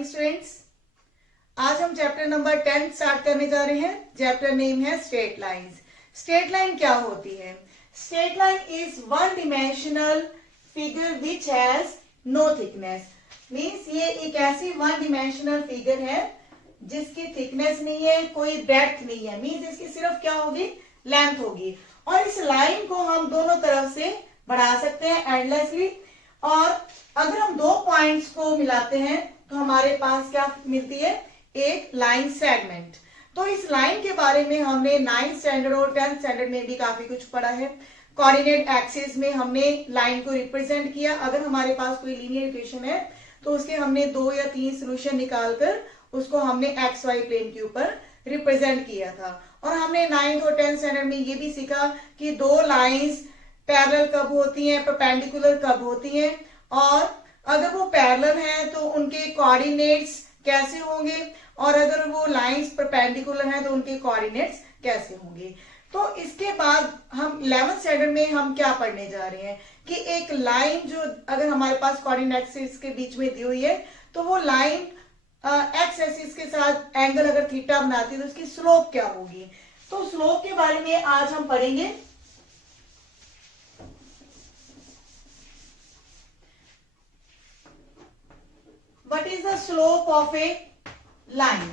Morning students. आज हम chapter number 10 start करने जा रहे हैं। चैप्टर नेम है स्ट्रेट लाइंस। स्ट्रेट लाइन क्या होती है? Straight line is one dimensional figure which has no thickness. Means ये एक ऐसी वन डिमेंशनल फिगर है जिसकी थिकनेस नहीं है, कोई ब्रेड्थ नहीं है। मीन्स इसकी सिर्फ क्या होगी? लेंथ होगी। और इस लाइन को हम दोनों तरफ से बढ़ा सकते हैं एंडलेसली। और अगर हम दो पॉइंट्स को मिलाते हैं तो हमारे पास क्या मिलती है? एक लाइन सेगमेंट। तो इस लाइन के बारे में हमने 9th स्टैंडर्ड और 10th स्टैंडर्ड में भी काफी कुछ पढ़ा है। कोऑर्डिनेट एक्सिस में हमने लाइन को रिप्रेजेंट किया। अगर हमारे पास कोई लीनियर इक्वेशन है तो उसके हमने 2 या 3 सोल्यूशन निकालकर उसको हमने एक्स वाई प्लेन के ऊपर रिप्रेजेंट किया था। और हमने 9th और 10th स्टैंडर्ड में ये भी सीखा कि दो लाइंस पैरेलल कब होती हैं, परपेंडिकुलर कब होती हैं, और अगर वो पैरेलल हैं तो उनके कोऑर्डिनेट्स कैसे होंगे, और अगर वो लाइंस परपेंडिकुलर हैं तो उनके कोऑर्डिनेट्स कैसे होंगे। तो इसके बाद हम 11th स्टैंडर्ड में हम क्या पढ़ने जा रहे हैं कि एक लाइन जो अगर हमारे पास कोऑर्डिनेट एक्सिस के बीच में दी हुई है तो वो लाइन एक्स एक्सिस के साथ एंगल अगर थीटा बनाती है तो उसकी स्लोप क्या होगी। तो स्लोप के बारे में आज हम पढ़ेंगे। What is the slope of a line?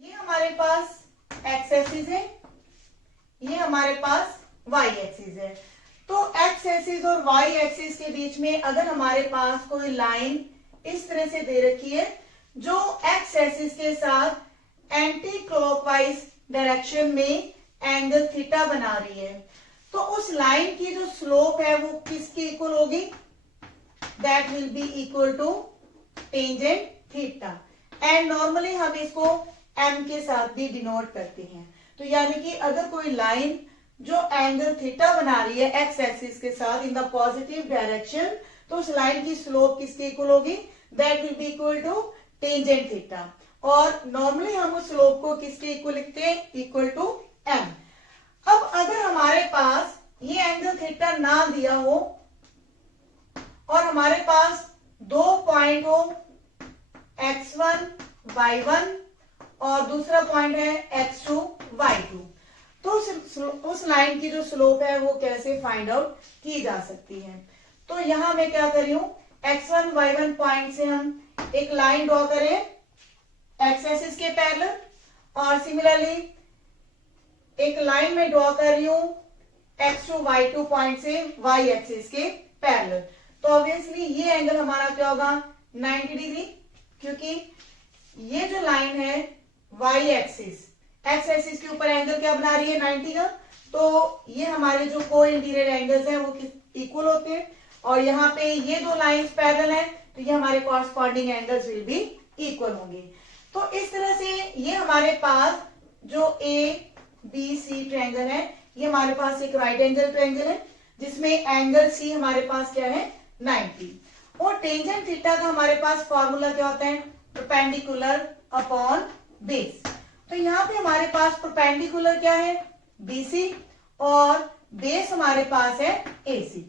ये हमारे पास x एक्सिस है, ये हमारे पास y एक्सिस है। तो x एक्सिस और y एक्सिस के बीच में अगर हमारे पास कोई लाइन इस तरह से दे रखी है जो x एक्सिस के साथ एंटी क्लॉकवाइज डायरेक्शन में एंगल थीटा बना रही है, तो उस लाइन की जो स्लोप है वो किसके इक्वल होगी? That will be equal to tangent theta. And normally हम इसको m के साथ भी डिनोट करते हैं। तो यानी कि अगर कोई लाइन जो एंगल थीटा बना रही है एक्स एक्सिस के साथ इन द पॉजिटिव डायरेक्शन, तो उस लाइन की स्लोप किसके इक्वल होगी? That will be equal to tangent theta. और नॉर्मली हम उस स्लोप को किसके इक्वल लिखते हैं? Equal to m। अब अगर हमारे पास ये एंगल थीटा ना दिया हो और हमारे पास दो पॉइंट हो x1 y1 और दूसरा पॉइंट है x2 y2, तो उस लाइन की जो स्लोप है वो कैसे फाइंड आउट की जा सकती है? तो यहां मैं क्या कर रही हूं, x1 y1 पॉइंट से हम एक लाइन ड्रॉ करें एक्स एक्सिस के पैरेलल, और सिमिलरली एक लाइन में ड्रॉ कर रही हूं x2 y2 पॉइंट से y एक्सिस के पैरेलल। तो ऑब्वियसली ये एंगल हमारा क्या होगा? 90 डिग्री, क्योंकि ये जो लाइन है y एक्सिस x एक्सिस के ऊपर एंगल क्या बना रही है? 90 का। तो ये हमारे जो को इंटीरियर एंगल्स हैं वो इक्वल होते हैं, और यहाँ पे ये दो लाइंस पैरेलल हैं तो ये हमारे corresponding angles will be equal होंगे। तो इस तरह से ये हमारे पास जो ABC ट्रायंगल है ये हमारे पास एक राइट एंगल ट्रायंगल है जिसमें एंगल C हमारे पास क्या है? 90। और टेंजेंट थीटा का हमारे पास फॉर्मूला क्या होता है? Perpendicular upon base. तो यहाँ पे हमारे पास परपेंडिकुलर क्या है? BC, और बेस हमारे पास है AC।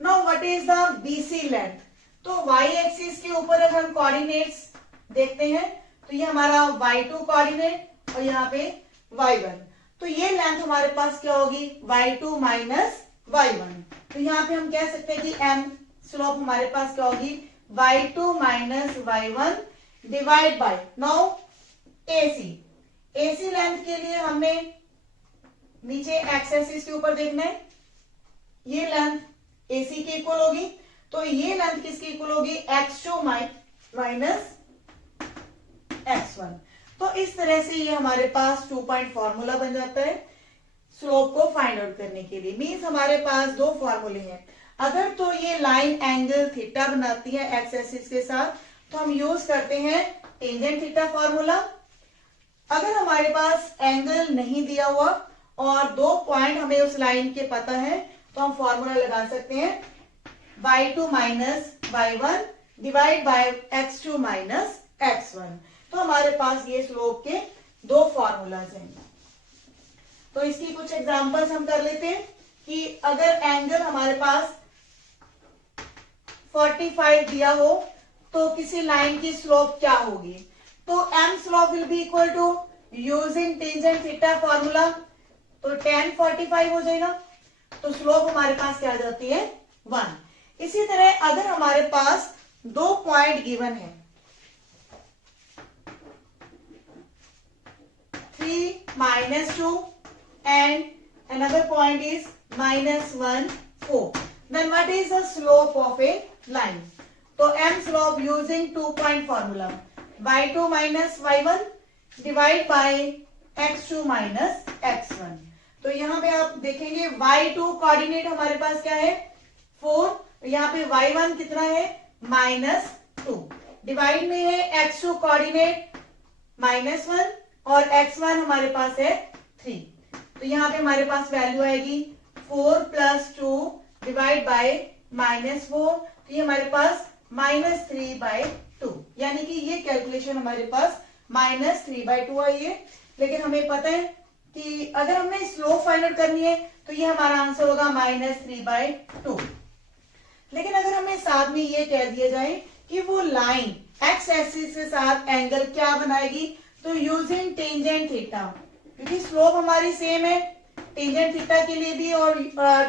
Now what is the BC length? तो y एक्सिस के ऊपर अगर हम कोऑर्डिनेट्स देखते हैं तो ये हमारा y2 कोऑर्डिनेट और यहाँ पे y1, तो ये लेंथ हमारे पास क्या होगी? y2 minus y1। तो यहाँ पे हम कह सकते हैं कि m स्लोप हमारे पास क्या होगी? y2 minus y1 divide bye now AC length के लिए हमने नीचे एक्स एक्सिस के ऊपर देखना है, ये लेंथ AC की इक्वल होगी, तो ये लेंथ किसकी इक्वल होगी? x2 minus x1। तो इस तरह से ये हमारे पास 2 पॉइंट फॉर्मूला बन जाता है स्लोप को फाइंड आउट करने के लिए। मींस हमारे पास दो फॉर्मूले हैं। अगर तो ये लाइन एंगल थीटा बनाती है एक्स एक्सिस के साथ तो हम यूज करते हैं टेंजेंट थीटा फॉर्मूला। अगर हमारे पास एंगल नहीं दिया हुआ और दो पॉइंट हमें उस लाइन के पता है तो हम फॉर्मूला लगा सकते हैं y2 minus y1 divide by x2 minus x1। तो हमारे पास ये स्लोप के दो फॉर्मूलाज हैं। तो इसकी कुछ एग्जांपल्स हम कर लेते हैं कि अगर एंगल हमारे पास 45 दिया हो तो किसी लाइन की स्लोप क्या होगी? तो m slope will be equal to using tangent theta formula, तो tan 45 हो जाएगा। तो स्लोप हमारे पास क्या आ जाती है? 1। इसी तरह अगर हमारे पास दो पॉइंट गिवन है, 3 -2 and another point is -1 4, then what is the slope of a line? तो m slope using 2 point formula, y2 minus y1 divide by x2 minus x1। तो यहाँ पे आप देखेंगे y2 कोऑर्डिनेट हमारे पास क्या है? 4, यहाँ पे y1 कितना है? -2, डिवाइड में है x2 कोऑर्डिनेट -1 और x1 हमारे पास है 3। तो यहाँ पे हमारे पास वैल्यू आएगी 4 + 2 डिवाइड बाय -4, तो ये हमारे पास -3/2, यानी कि ये कैलकुलेशन हमारे पास -3/2 आई है। लेकिन हमें पता है कि अगर हमें स्लोप फाइंड आउट करनी है तो ये हमारा आंसर होगा -3/2। लेकिन अगर हमें साथ में ये कह दिया जाए कि वो लाइन एक्स एक्सिस के साथ एंगल क्या बनाएगी, तो यूजिंग टेंजेंट थीटा, क्योंकि स्लोप हमारी सेम है टेंजेंट थीटा के लिए भी और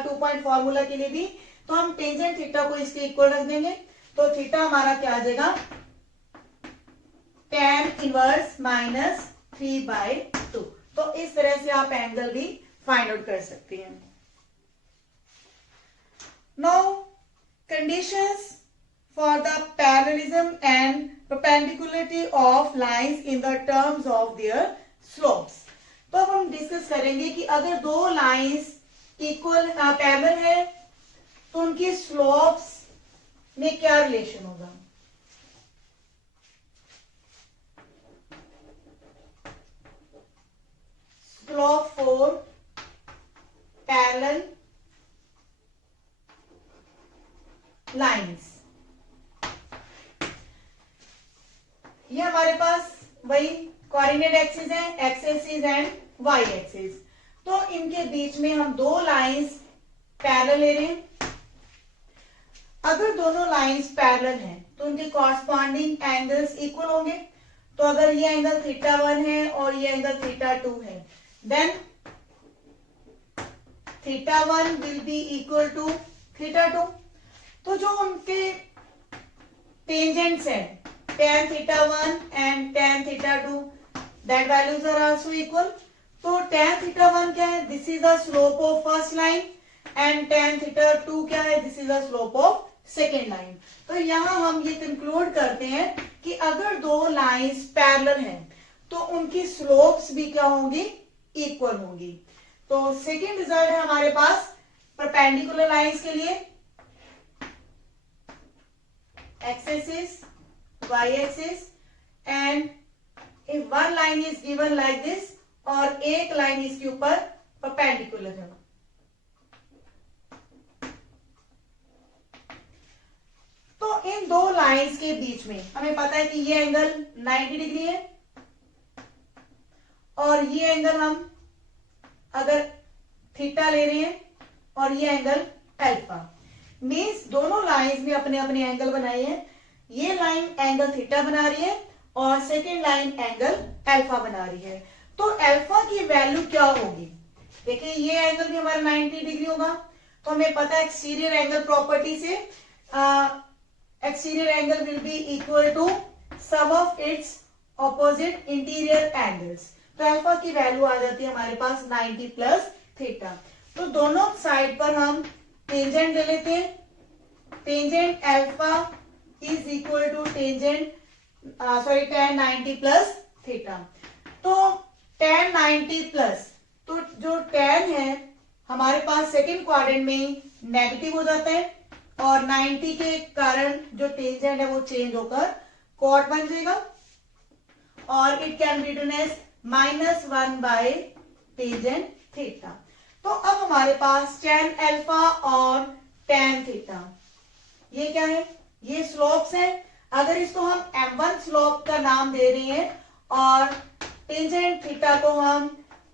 2 पॉइंट फॉर्मूला के लिए भी, तो हम टेंजेंट थीटा को इसके इक्वल रख देंगे। तो थीटा हमारा क्या आ जाएगा? tan inverse -3/2। तो इस तरह से आप एंगल भी फाइंड आउट कर सकते हैं। Now conditions for the parallelism and perpendicularity of lines in the terms of their slopes। तो अब हम डिस्कस करेंगे कि अगर दो लाइंस इक्वल पैरेलल है तो उनकी स्लोप्स में क्या रिलेशन होगा। स्लोप फॉर पैरेलल लाइंस, ये हमारे पास वही कोऑर्डिनेट एक्सिस है, X axis and Y axis. तो इनके बीच में हम दो लाइंस पैरेलल ले रहे हैं। अगर दोनों लाइंस पैरेलल हैं तो उनके कॉरस्पॉन्डिंग एंगल्स इक्वल होंगे। तो अगर ये एंगल θ1 है और ये एंगल θ2 है, then θ1 will be equal to θ2। तो जो उनके टेंजेंट्स हैं tan θ1 and tan θ2, that values are also equal। तो tan θ1 क्या है? This is the slope of first line and tan θ2 क्या है? This is the slope of second line। तो यहाँ हम ये कंक्लूड करते हैं कि अगर दो लाइंस पैरेलल हैं तो उनकी स्लोप्स भी क्या होंगी? इक्वल होंगी। तो सेकेंड रिजल्ट है हमारे पास परपेंडिकुलर लाइंस के लिए, x axis, y axis, and if one line is given like this और एक लाइन इसके ऊपर परपेंडिकुलर है, तो इन दो लाइंस के बीच में हमें पता है कि ये एंगल 90 डिग्री है और ये एंगल हम अगर थीटा ले रहे हैं और ये एंगल अल्फा, मीन्स दोनों लाइंस में अपने अपने एंगल बनाए हैं। ये लाइन एंगल थीटा बना रही है और सेकेंड लाइन एंगल अल्फा बना रही है। तो अल्फा की वैल्यू क्या होगी? देखिए ये एंगल भी हमारा 90 डिग्री होगा। तो हमें पता है एक्सटीरियर एंगल प्रॉपर्टी से exterior angle will be equal to sum of its opposite interior angles. तो अल्फा की वैल्यू आ जाती है हमारे पास 90 प्लस थीटा। तो दोनों साइड पर हम टेंजेंट ले लेते हैं। Tangent alpha is equal to tangent tan 90 plus theta. तो tan 90 प्लस, तो जो tan है हमारे पास सेकेंड क्वाड्रेंट में नेगेटिव हो जाता है और 90 के कारण जो टेंजेंट है वो चेंज होकर कॉट बन जाएगा और it can be written as -1 by tangent theta. तो अब हमारे पास tan अल्फा और tan थीटा, ये क्या है? ये स्लोप्स हैं। अगर इसको हम m1 स्लोप का नाम दे रहे हैं और टेंजेंट थीटा को हम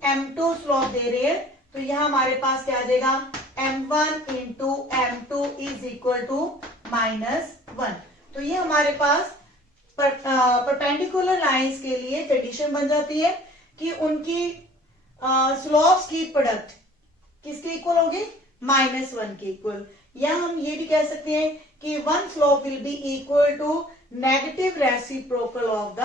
m2 स्लोप दे रहे हैं, तो यहां हमारे पास क्या आ जाएगा? m1 into m2 is equal to -1। तो ये हमारे पास परपेंडिकुलर लाइंस के लिए कंडीशन बन जाती है कि उनकी स्लोप्स की प्रोडक्ट किसके इक्वल होगी, -1 के इक्वल। या हम ये भी कह सकते हैं कि one slope will be equal to negative reciprocal of the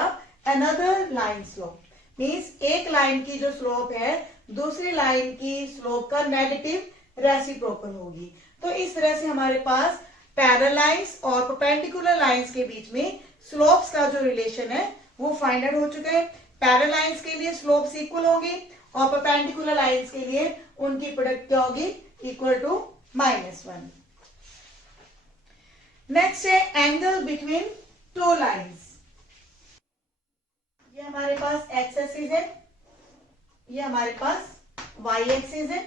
another line slope. Means एक लाइन की जो स्लोप है दूसरी लाइन की स्लोप का नेगेटिव रेसिप्रोकल होगी। तो इस तरह से हमारे पास पैरेलल लाइंस और परपेंडिकुलर लाइंस के बीच में स्लोप्स का जो रिलेशन है वो फाइंड आउट हो चुका है। पैरेलल लाइंस के लिए स्लोप्स इक्वल होगी और परपेंडिकुलर लाइंस के लिए उनकी प्रोडक्ट क्या होगी, इक्वल टू -1। नेक्स्ट है एंगल बिटवीन टू लाइंस। ये हमारे पास एक्स एक्सिस है, ये हमारे पास वाई एक्सिस है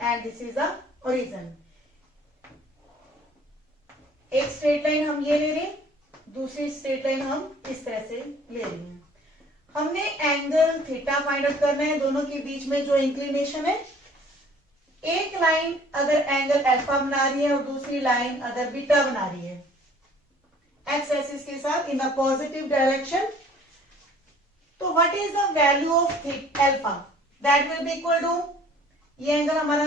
and this is the origin. एक स्ट्रेट लाइन हम ये ले रहे हैं, दूसरी स्ट्रेट लाइन हम इस तरह से ले रहे हैं। हमने एंगल थीटा फाइंड आउट करना है, दोनों के बीच में जो इंक्लिनेशन है। एक लाइन अगर एंगल अल्फा बना रही है और दूसरी लाइन अगर बीटा बना रही है एक्स एक्सिस के साथ इन द पॉजिटिव डायरेक्शन, तो what is the value of alpha, that will be equal to, ये एंगल हमारा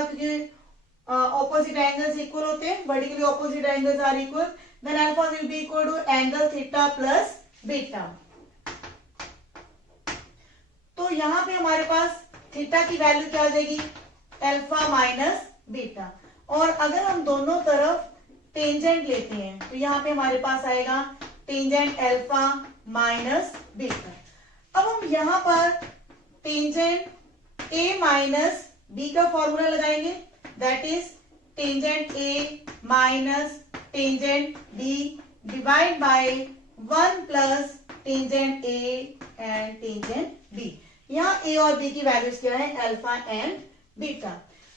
ऑपोजिट एंगल्स इक्वल होते हैं, vertically opposite angles are equal, then alpha will be equal to angle theta plus beta. तो यहां पे हमारे पास theta की value क्या आ जाएगी, अल्फा माइनस बीटा। और अगर हम दोनों तरफ टेंजेंट लेते हैं तो यहाँ पे हमारे पास आएगा टेंजेंट अल्फा माइनस बीटा। अब हम यहां पर टेंजेंट ए माइनस बी का फॉर्मूला लगाएंगे, that is tangent A minus tangent B divide by 1 plus tangent A and tangent B. यहाँ ए और बी की वैल्यूज क्या है, अल्फा एंड बीटा।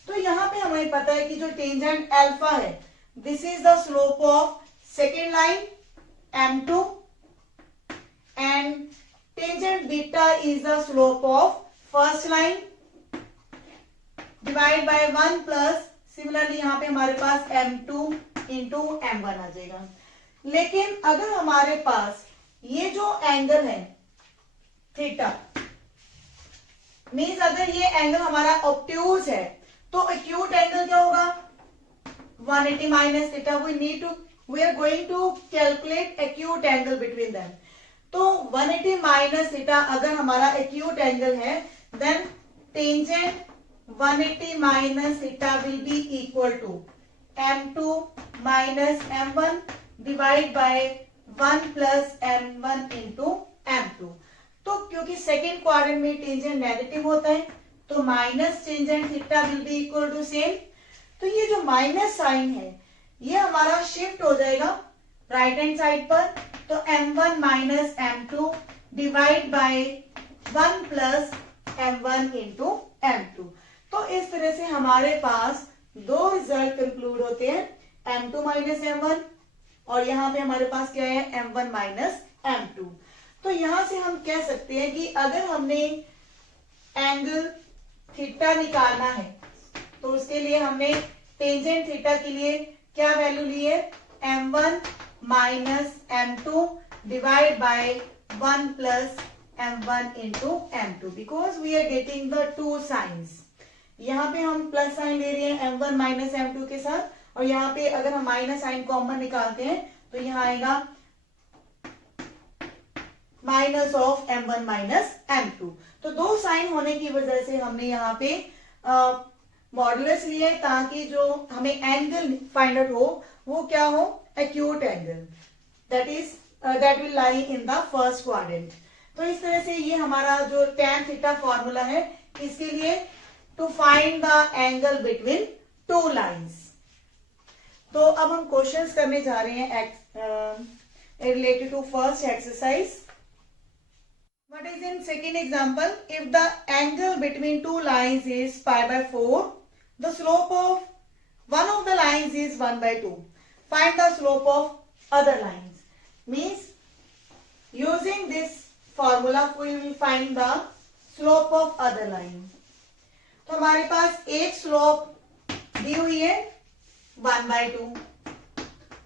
तो यहाँ पे हमें पता है कि जो टेंजेंट अल्फा है this is the slope of second line m2 and tangent beta is the slope of first line divide by 1 plus, similarly यहाँ पे हमारे पास m2 इंटू m1 आ जाएगा। लेकिन अगर हमारे पास ये जो एंगल है थीटा, मीन्स अगर ये एंगल हमारा ऑब्ट्यूज है तो एक्यूट एंगल क्या होगा, 180 minus theta. We are going to calculate acute angle between them. तो 180 माइनस थीटा अगर हमारा एक्यूट एंगल है, then tangent 180 minus theta will be equal to m2 minus m1 divide by 1 plus m1 into m2। तो क्योंकि second quadrant में tangent negative होता है तो minus tangent theta will be equal to same. तो ये जो माइनस साइन है ये हमारा शिफ्ट हो जाएगा राइट हैंड साइड पर, तो m1 minus m2 divide by 1 plus m1 into m2। तो इस तरह से हमारे पास दो रिजल्ट कंक्लूड होते हैं, m2 माइनस m1 और यहाँ पे हमारे पास क्या है m1 माइनस m2। तो यहां से हम कह सकते हैं कि अगर हमने एंगल थीटा निकालना है तो उसके लिए हमने टेंजेंट थीटा के लिए क्या वैल्यू ली है, m1 minus m2 divide by 1 plus m1 into m2, because we are getting the two signs. यहाँ पे हम प्लस साइन ले रहे हैं m1 माइनस m2 के साथ, और यहाँ पे अगर हम माइनस साइन कॉमन निकालते हैं तो यहाँ आएगा minus of m1 minus m2। तो दो साइन होने की वजह से हमने यहाँ पे मॉडुलस लिए ताकि जो हमें एंगल फाइंड आउट हो वो क्या हो, acute angle, that will lie in the first quadrant. तो इस तरह से ये हमारा जो tan थीटा फॉर्मूला है इसके लिए to find the angle between two lines. तो अब हम क्वेश्चंस करने जा रहे हैं related to first exercise. What is in second example? If the angle between two lines is pi by 4, the slope of one of the lines is 1 by 2. Find the slope of other lines. Means using this formula we will find the slope of other line. तो हमारे पास एक slope दी हुई है 1 by 2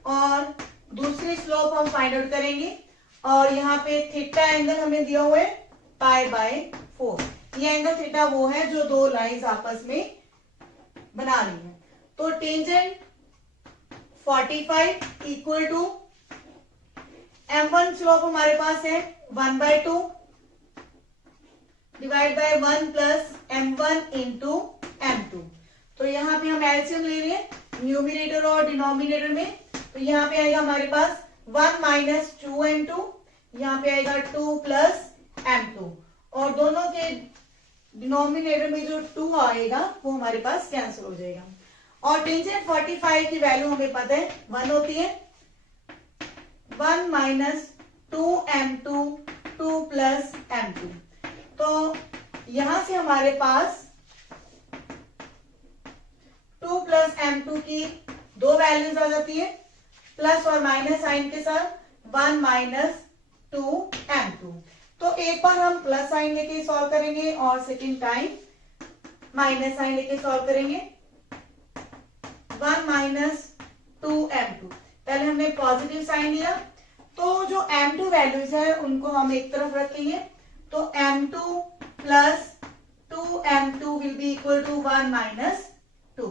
और दूसरी slope हम find out करेंगे। और यहाँ पे थीटा एंगल हमें दिया हुआ है π/4। ये एंगल थीटा वो है जो दो लाइंस आपस में बना रही है। तो tangent 45 equal to m1 slope हमारे पास है 1/2 divide by 1 plus m1 into m2। तो यहाँ पे हम एलसीएम ले रहे हैं न्यूमिनेटर और डिनोमिनेटर में। तो यहाँ पे आएगा हमारे पास 1 माइनस 2m2, यहाँ पे आएगा 2 प्लस m2 और दोनों के डिनोमिनेटर में जो 2 आएगा वो हमारे पास कैंसिल हो जाएगा। और टेंजेंट 45 की वैल्यू हमें पता है 1 होती है। 1 माइनस 2m2 2 प्लस m2। तो यहां से हमारे पास 2 प्लस m2 की दो वैल्यूज आ जाती है, प्लस और माइनस साइन के साथ 1 माइनस 2m2। तो एक बार हम प्लस साइन लेके सॉल्व करेंगे और सेकेंड टाइम माइनस साइन लेके सॉल्व करेंगे। 1 माइनस 2m2, पहले हमने पॉजिटिव साइन लिया तो जो m2 वैल्यूज है उनको हम एक तरफ रखेंगे। तो m2 plus 2m2 will be equal to 1 minus 2।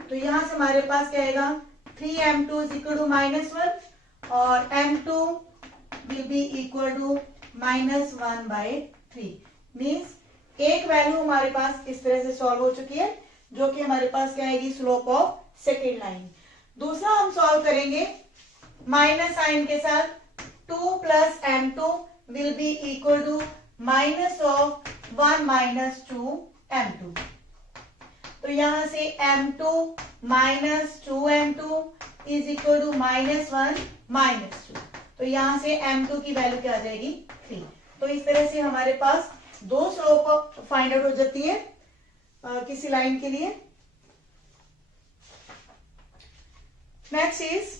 तो यहां से हमारे पास क्या आएगा 3m2 इज इक्वल टू -1 और m2 will be equal to -1/3। Means एक वैल्यू हमारे पास इस तरह से सॉल्व हो चुकी है जो कि हमारे पास क्या आएगी स्लोप ऑफ सेकेंड लाइन। दूसरा हम सॉल्व करेंगे माइनस साइन के साथ 2 plus m2 will be equal to minus of 1 minus 2m2। तो यहां से m2 minus 2m2 is equal to -1 minus 2। तो यहां से m2 की वैल्यू क्या आ जाएगी 3। तो इस तरह से हमारे पास दो स्लोप फाइंड आउट हो जाती है किसी लाइन के लिए। Next is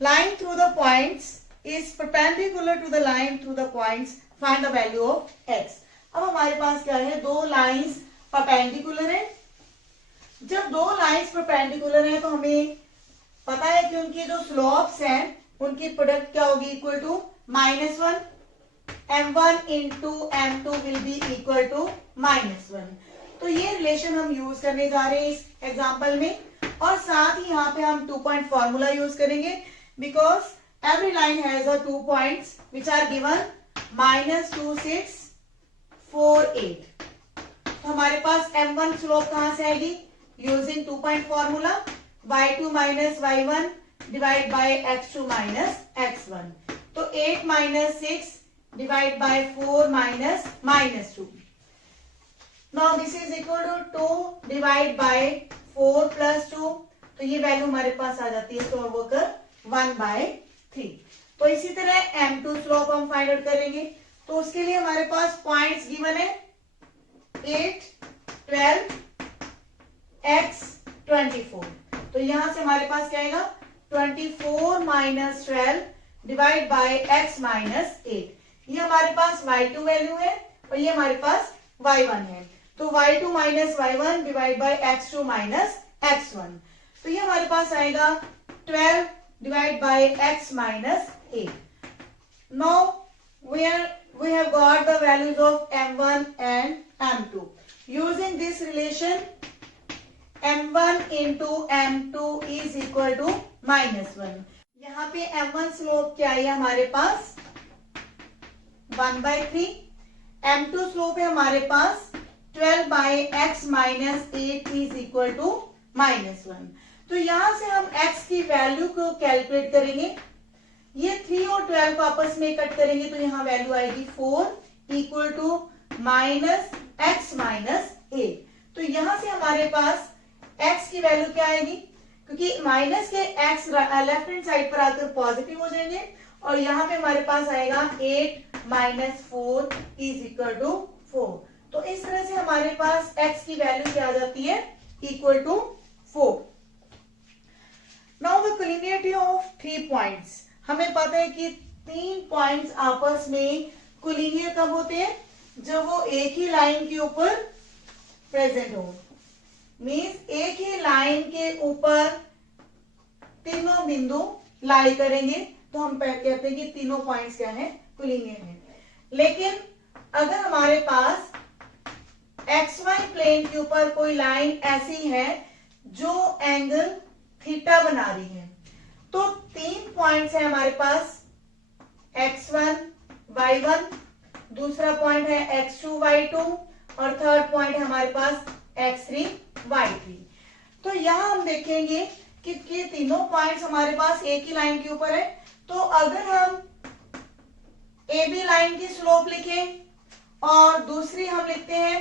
line through the points is perpendicular to the line through the points, find the value of x। अब हमारे पास क्या है दो लाइंस परपेंडिकुलर है। जब दो लाइंस परपेंडिकुलर है तो हमें पता है कि उनकी जो स्लोप्स हैं उनकी प्रोडक्ट क्या होगी equal to -1। m1 into m2 will be equal to -1। तो ये रिलेशन हम यूज करने जा रहे हैं इस एग्जाम्पल में और साथ ही यहाँ पे हम 2 पॉइंट फॉर्मूला यूज करेंगे because every line has a 2 points which are given -2 6 4 8। तो हमारे पास m1 स्लोप कहां से आएगी using 2 point formula y2 minus y1 divide by x2 minus x1। तो 8 minus 6 divide by 4 minus 2। Now this is equal to 2 divide by 4 plus 2। तो ये value हमारे पास आ जाती है सॉल्व होकर 1/3। तो इसी तरह m2 स्लोप हम फाइंड आउट करेंगे। तो उसके लिए हमारे पास पॉइंट्स गिवन है 8 12 x 24। तो यहां से हमारे पास क्या आएगा 24 minus 12 divide by x minus 8। ये हमारे पास y2 वैल्यू है और ये हमारे पास y1 है। तो y2 minus y1 divide by x2 minus x1। तो ये हमारे पास आएगा 12 divided by x minus 8. Now we have got the values of m1 and m2. Using this relation, m1 into m2 is equal to -1. यहाँ पे m1 slope क्या है हमारे पास 1/3। m2 स्लोप है हमारे पास 12 by x minus 8 is equal to -1। तो यहां से हम x की वैल्यू को कैलकुलेट करेंगे। ये 3 और 12 को आपस में कट करेंगे तो यहाँ वैल्यू आएगी 4 इक्वल टू -x माइनस 8। तो यहां से हमारे पास x की वैल्यू क्या आएगी क्योंकि माइनस के x लेफ्ट हैंड साइड पर आकर पॉजिटिव हो जाएंगे और यहाँ पे हमारे पास आएगा 8 माइनस 4 इज इक्वल टू 4। तो इस तरह से हमारे पास x की वैल्यू क्या आ जाती है equal to 4। Now the collinearity of 3 points. हमें पता है कि 3 पॉइंट्स आपस में कोलिनियर कब होते हैं जब वो एक ही लाइन के ऊपर प्रेजेंट हो। मींस एक ही लाइन के ऊपर तीनों बिंदु लाई करेंगे तो हम कहते हैं कि तीनों पॉइंट्स क्या है, कोलिनियर है। लेकिन अगर हमारे पास XY प्लेन के ऊपर कोई लाइन ऐसी है जो एंगल थीटा बना रही है, तो 3 पॉइंट्स है हमारे पास, x1 y1, दूसरा पॉइंट है x2 y2 और थर्ड पॉइंट है हमारे पास x3 y3। तो यहां हम देखेंगे कि ये तीनों पॉइंट्स हमारे पास एक ही लाइन के ऊपर है। तो अगर हम AB लाइन की स्लोप लिखें और दूसरी हम लिखते हैं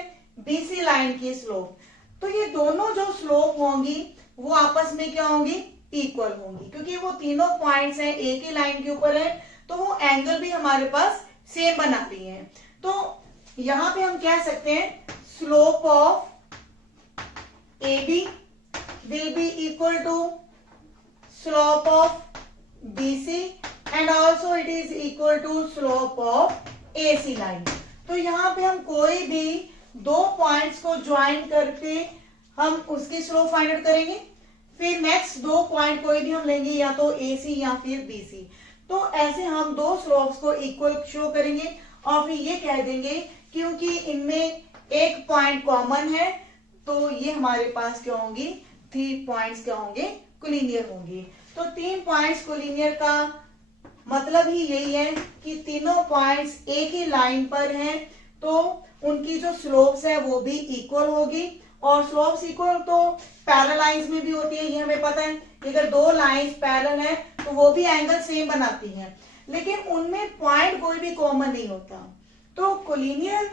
BC लाइन की स्लोप, तो ये दोनों जो स्लोप होंगी वो आपस में क्या होंगी, इक्वल होंगी, क्योंकि वो तीनों पॉइंट्स हैं एक ही लाइन के ऊपर है, तो वो एंगल भी हमारे पास सेम बनाती हैं। तो यहां पे हम कह सकते हैं slope of AB will be equal to slope of BC and also it is equal to slope of AC line। तो यहाँ पे हम कोई भी दो पॉइंट्स को ज्वाइन करके हम उसकी स्लोप फाइंड आउट करेंगे, फिर नेक्स्ट दो पॉइंट कोई भी हम लेंगे, या तो AC या फिर BC। तो ऐसे हम दो स्लोप्स को इक्वल शो करेंगे और फिर ये कह देंगे क्योंकि इनमें एक पॉइंट कॉमन है तो ये हमारे पास क्या होंगी, 3 पॉइंट्स क्या होंगे, कोलिनियर होंगे। तो 3 पॉइंट्स कोलिनियर का मतलब ही यही है कि तीनों पॉइंट्स एक ही लाइन पर हैं, तो उनकी जो स्लोप्स है वो भी इक्वल होगी। और स्लोप्स इक्वल तो पैरेलल लाइंस में भी होती है, ये हमें पता है। अगर दो लाइंस पैरेलल हैं तो वो भी एंगल सेम बनाती हैं, लेकिन उनमें पॉइंट कोई भी कॉमन नहीं होता। तो कोलिनियर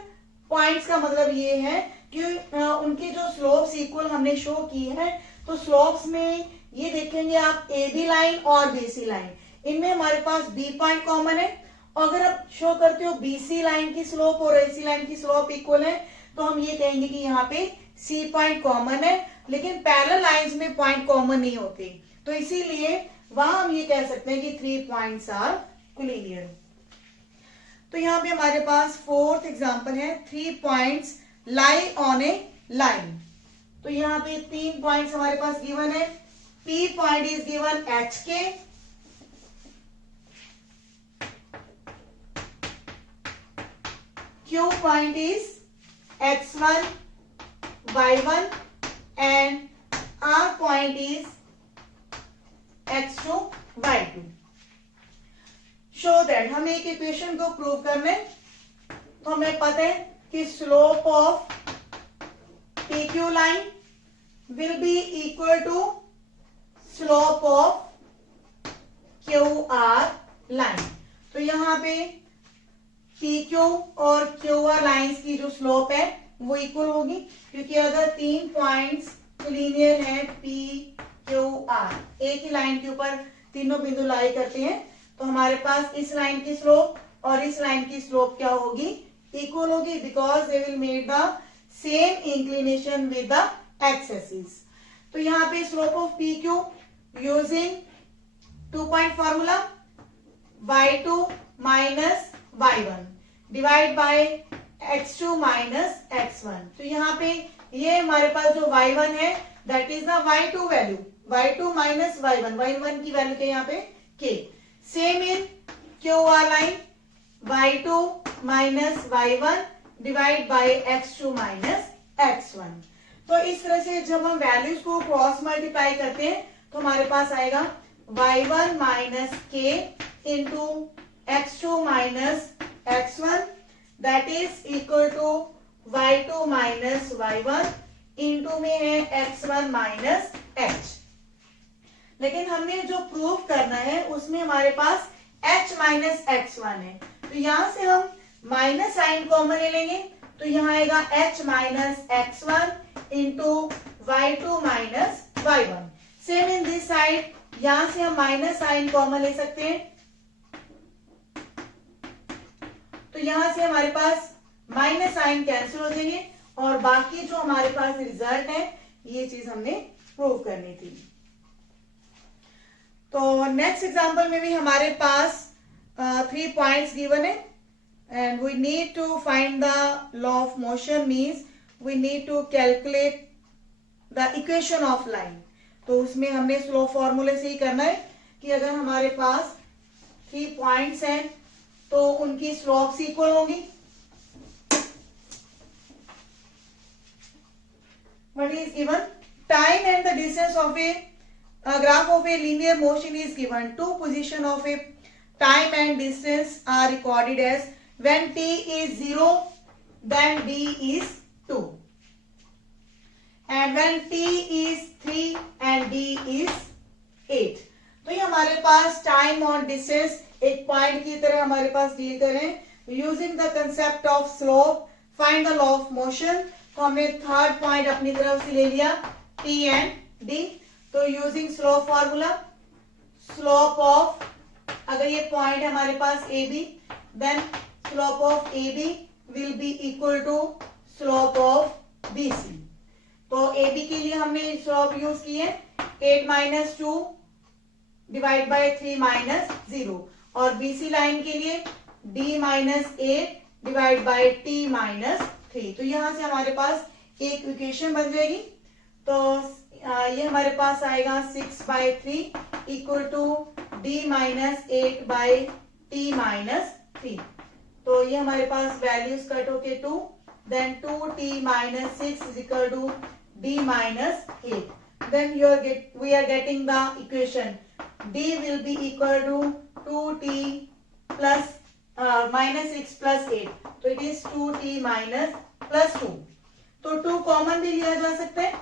पॉइंट्स का मतलब ये है कि उनकी जो स्लोप्स इक्वल हमने शो की है, तो स्लोप्स में ये देखेंगे आप AB लाइन और BC लाइन, इनमें हमारे पास B पॉइंट कॉमन है। और अगर आप शो करते हो BC लाइन की स्लोप और AC लाइन की स्लोप इक्वल है, तो हम ये कहेंगे कि यहाँ पे C पॉइंट कॉमन है, लेकिन पैरेलल लाइंस में पॉइंट कॉमन नहीं होते, तो इसीलिए वहां हम ये कह सकते हैं कि 3 पॉइंट्स आर कोलिनियर। तो यहाँ पे हमारे पास 4th एग्जांपल है, 3 points lie on A line. तो यहाँ पे 3 पॉइंट्स हमारे पास गिवन है। P point is given HK, Q point is x1 y1 and R point is x2 y2। Show that हमें एक इक्वेशन को प्रूव करना है, तो हमें पता है कि slope of PQ line will be equal to slope of QR line. तो यहाँ पे PQ और QR लाइंस की जो स्लोप है वो इक्वल होगी, क्योंकि अगर 3 पॉइंट्स कोलिनियर हैं PQR, एक ही लाइन के ऊपर तीनों बिंदु लाई करते हैं, तो हमारे पास इस लाइन की स्लोप और इस लाइन की स्लोप क्या होगी, इक्वल होगी, because they will make the same inclination with the x axis. तो यहाँ पे slope of PQ using 2 point formula, y2 minus y1 divide by x2 minus x1। तो यहाँ पे ये हमारे पास जो y1 है that is the y2 value, y2 minus y1, y1 की वैल्यू के यहाँ पे k। Same in QR line, y2 minus y1 divide by x2 minus x1। तो इस तरह से जब हम वैल्यूज को क्रॉस मल्टीप्लाई करते हैं तो हमारे पास आएगा y1 minus k into x2 minus x1 that is equal to y2 minus y1 into में है x1 माइनस h। लेकिन हमने जो प्रूव करना है उसमें हमारे पास h माइनस x1 है, तो यहां से हम माइनस साइन कॉमन ले लेंगे, तो यहाँ आएगा h minus x1 into y2 minus y1। Same in this side, यहां से हम माइनस साइन कॉमन ले सकते हैं, तो यहां से हमारे पास माइनस साइन कैंसिल हो जाएंगे और बाकी जो हमारे पास रिजल्ट है ये चीज हमने प्रूव करनी थी। तो नेक्स्ट एग्जांपल में भी हमारे पास 3 पॉइंट्स गिवन है and we need to find the law of motion, means we need to calculate the equation of line. तो उसमें हमने स्लो फॉर्मूले से ही करना है कि अगर हमारे पास 3 पॉइंट्स हैं तो उनकी स्लोप्स इक्वल होंगी। What is given? Time and the distance of a graph of a linear motion is given. Two position of a time and distance are recorded as when t is 0, then d is 2, and when t is 3 and d is 8. तो ये हमारे पास time और distance एक point की तरह हमारे पास deal करें using the concept of slope find the law of motion. तो हमने थर्ड पॉइंट अपनी तरफ से ले लिया P एंड D। तो using slope formula, slope of, अगर ये पॉइंट है हमारे पास AB, then slope of AB will be equal to slope of BC। तो AB के लिए हमने स्लोप यूज की है 8 माइनस 2 डिवाइड बाय 3 माइनस 0, और BC लाइन के लिए D minus 8 divide by T minus 3। तो यहां से हमारे पास एक इक्वेशन बन जाएगी। तो ये हमारे पास आएगा 6/3 equal to D minus 8 by T minus 3। तो ये हमारे पास वैल्यूज कट होके 2, then 2T minus 6 is equal to D minus 8। Then we are getting the equation D will be equal to 2T plus minus 6 plus 8. तो it is 2T minus plus 2। तो 2 common भी लिया जा सकता है।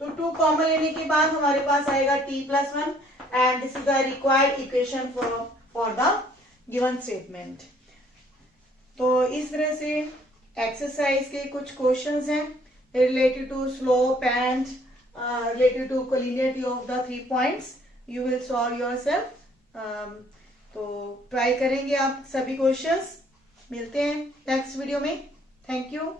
तो 2 common लेने के बाद हमारे पास आएगा T plus 1 and this is the required equation for the given statement। तो इस तरह से एक्सरसाइज के कुछ क्वेश्चंस हैं related to slope and related to collinearity of the 3 points। You will solve yourself। तो ट्राई करेंगे आप सभी क्वेश्चंस। मिलते हैं नेक्स्ट वीडियो में। Thank you.